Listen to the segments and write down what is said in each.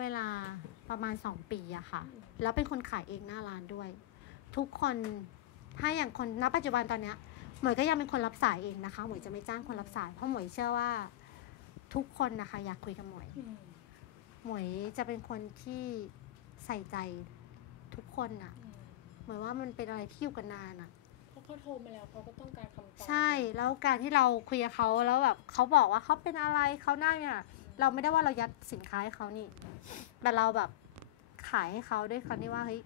เวลาประมาณ 2 ปีอะค่ะ แล้วเป็นคนขายเองหน้าร้านด้วย ทุกคนถ้าอย่างคนณปัจจุบันตอนเนี้ยหมวยก็ยังเป็นคนรับสายเองนะคะหมวยจะไม่จ้างคนรับสาย เพราะหมวยเชื่อว่าทุกคนนะคะ อยากคุยกับหมวยอืมหมวยจะเป็นคนที่ใส่ใจทุกคนอะอืมหมายว่ามันเป็นอะไรที่อยู่กันนานอะเพราะเขาโทรมาแล้วเขาก็ต้องการคำตอบใช่แล้วการที่เราคุยกับเขาแล้วแบบเขาบอกว่าเขาเป็นอะไรเขาหน้าเนี่ย เราไม่ได้ว่าเรายัดสินค้าให้เขานี่ แต่เราแบบขายให้เขาด้วยคำที่ว่าเฮ้ย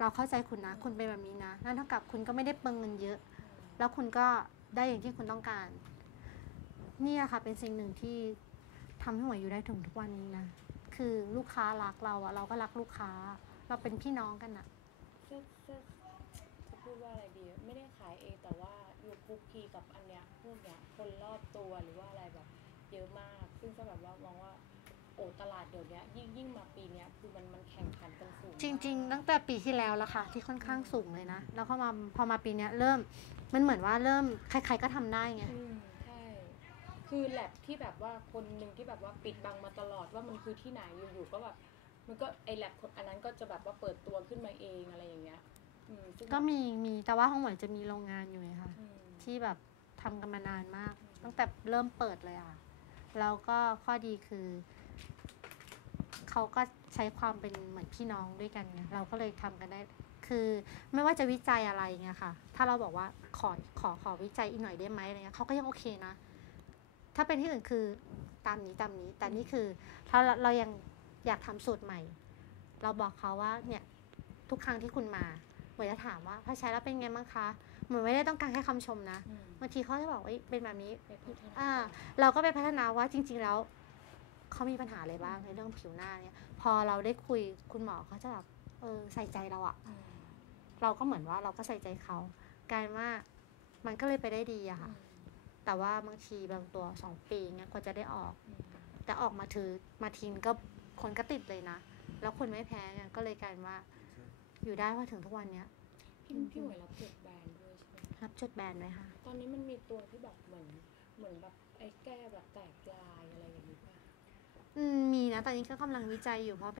เราเข้าใจคุณนะ คุณเป็นแบบนี้นะ นั่นเท่ากับคุณก็ไม่ได้เปลืองเงินเยอะ แล้วคุณก็ได้อย่างที่คุณต้องการ นี่ยค่ะ เป็นสิ่งหนึ่งที่ทำให้หวยอยู่ได้ถึงทุกวันนี้นะ คือลูกค้ารักเราอะเราก็รักลูกค้า เราเป็นพี่น้องกันอะจะจะจะพูดว่าอะไรดี ไม่ได้ขายเองแต่ว่าอยู่คุกคีกับอันเนี้ยพวกเนี้ยคนรอบตัวหรือว่าอะไรแบบ โอ้ตลาดเดี๋ยวเนี้ยยิ่งยิ่งมาปีเนี้ยคือมันมันแข่งขันกันสูงจริงๆมากตั้งแต่ปีที่แล้วแล้วค่ะ ที่ค่อนข้างสูงเลยนะ แล้วพอมาพอมาปีเนี้ยเริ่มมันเหมือนว่าเริ่มใครๆก็ทำได้ไงอืมใช่คือแลบที่แบบว่าคนหนึ่งที่แบบว่าปิดบังมาตลอดว่ามันคือที่ไหนอยู่ๆก็แบบมันก็ไอแลบอันนั้นก็จะแบบว่าเปิดตัวขึ้นมาเองอะไรอย่างเงี้ยอืมซึ่งก็มีมีแต่ว่าห้องหมวยจะมีโรงงานอยู่ไงค่ะอืมที่แบบทำกันมานานมาก ตั้งแต่เริ่มเปิดเลยอะแล้วก็ข้อดีคือ เขาก็ใช้ความเป็นเหมือนพี่น้องด้วยกันไงเราก็เลยทำกันได้ คือไม่ว่าจะวิจัยอะไรเงี้ยค่ะ ถ้าเราบอกว่าขอขอขอวิจัยอีกหน่อยได้ไหมอะไรเงี้ยเขาก็ยังโอเคนะ ถ้าเป็นที่อื่นคือตามนี้ตามนี้ แต่นี่คือถ้าเราเรายังอยากทำสูตรใหม่ เราบอกเขาว่าเนี่ยทุกครั้งที่คุณมาเหมือนจะถามว่าพอใช้แล้วเป็นไงบ้างคะเหมือนไม่ได้ต้องการแค่คำชมนะอืมบางทีเขาจะบอกว่าเอ้ยเป็นแบบนี้ไปพัฒนาอ่าเราก็ไปพัฒนาว่าจริง ๆ แล้ว เขามีปัญหาอะไรบ้างในเรื่องผิวหน้าเนี่ย พอเราได้คุยคุณหมอเขาจะแบบเออใส่ใจเราอะอืมเราก็เหมือนว่าเราก็ใส่ใจเขากลายว่ามันก็เลยไปได้ดีอะค่ะ แต่ว่าบางทีบางตัวสองปีเงี้ยกว่าจะได้ออกอืมแต่ออกมาถือมาทิ้งก็คนก็ติดเลยนะ แล้วคนไม่แพ้เนี่ยก็เลยกลายว่าอยู่ได้ว่าถึงทุกวันเนี้ยพี่พี่หมวยรับจดแบรนด์ด้วยใช่ไหมรับจดแบนไว้ค่ะตอนนี้มันมีตัวที่แบบเหมือนเหมือนแบบไอ้แก้แบบแตกลายอะไรอย่างนี้ป่ะ อืมมีนะตอนนี้ก็กำลังวิจัยอยู่เพราะ